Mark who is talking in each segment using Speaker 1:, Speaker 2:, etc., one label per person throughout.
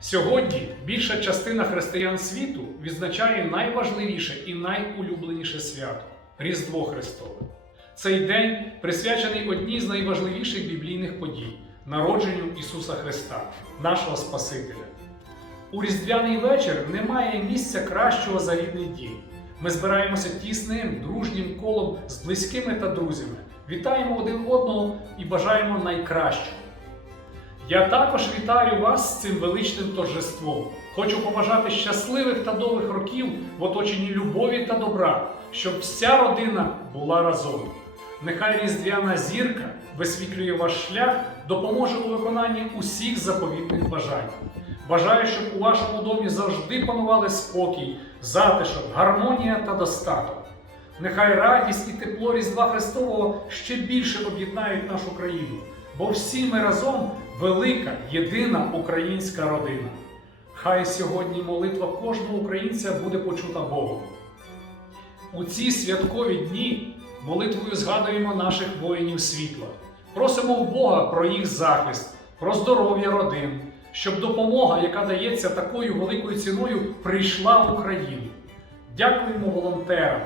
Speaker 1: Сьогодні більша частина християн світу відзначає найважливіше і найулюбленіше свято Різдво Христове. Цей день присвячений одній з найважливіших біблійних подій народженню Ісуса Христа, нашого Спасителя. У Різдвяний вечір немає місця кращого за рідний дім. Ми збираємося тісним, дружнім колом з близькими та друзями, вітаємо один одного і бажаємо найкращого. Я також вітаю вас з цим величним торжеством. Хочу побажати щасливих та довгих років в оточенні любові та добра, щоб вся родина була разом. Нехай різдвяна зірка висвітлює ваш шлях, допоможе у виконанні усіх заповітних бажань. Бажаю, щоб у вашому домі завжди панували спокій, затишок, гармонія та достаток. Нехай радість і тепло Різдва Христового ще більше об'єднають нашу країну, бо всі ми разом велика, єдина українська родина. Хай сьогодні молитва кожного українця буде почута Богом. У ці святкові дні молитвою згадуємо наших воїнів світла. Просимо в Бога про їх захист, про здоров'я родин, щоб допомога, яка дається такою великою ціною, прийшла в Україну. Дякуємо волонтерам.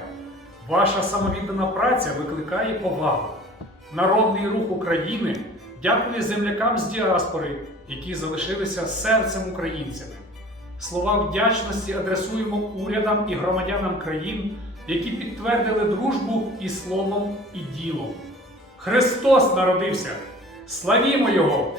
Speaker 1: Ваша самовіддана праця викликає повагу. Народний рух України дякує землякам з діаспори, які залишилися серцем українцями. Слова вдячності адресуємо урядам і громадянам країн, які підтвердили дружбу і словом, і ділом. Христос народився! Славімо Його!